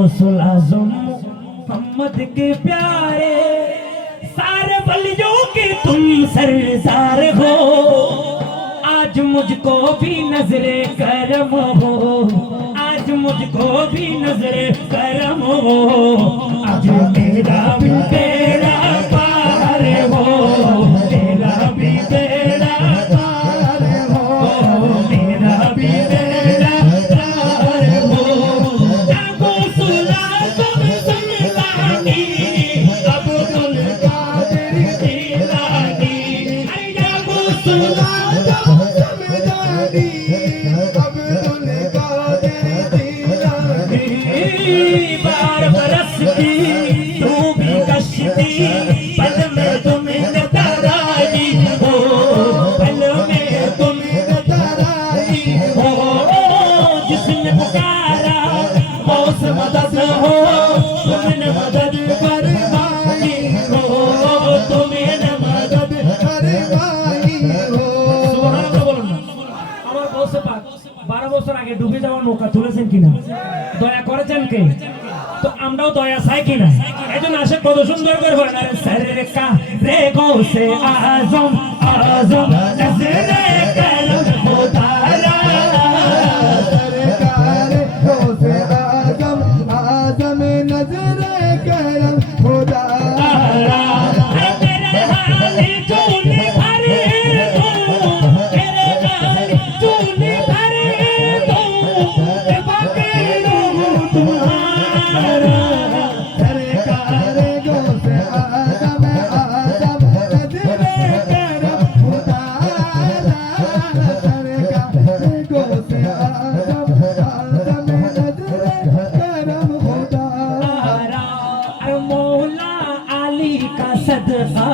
गौसुल आजम मोहम्मद के प्यारे, सारे वलियों के तुम सरदार हो। आज मुझको भी नजरे करम हो, आज मुझको भी नजरे करम हो। आज मेरा भी बेड़ा पार हो, मेरा भी बेड़ा पार हो, मेरा भी बेड़ा पार हो। जागो सुला तुम सुल्तानी, अब्दुल कादिर जिलानी। जागो सुला तुम सुल्तानी, अब्दुल कादिर जिलानी। बार बरस की तू भी कश्ती, पल में तुमने तराई हो, पल में तुमने तराई हो। जिसने पुकारा वो से मदद हो, तुमने मदद फरमाई हो, तुमने मदद फरमाई हो। सुभान अल्लाह बोलो ना। আমার বসে পাক 12 বছর আগে ডুবে যাওয়া নৌকা তুলেছেন কিনা? দয়া করেছেন কে? তো আমরাও দয়া চাই কিনা? এজন্য আসে কত সুন্দর করে বলেন, আরে সরকার রে গৌসে আজম আজম নজরে করম খোদারা। सरकार गौसे आजम आजम नजरे करम खुदा। तेरे हाल तूने भरे दो, तेरे हाल तूने भरे दो, फकीर हूँ तुम्हारा। सरकार गौसे आजम आजम नजरे करम खुदा। सरकार गौसे आजम आजम नजरे करम खुदा। और मौला अली का सदका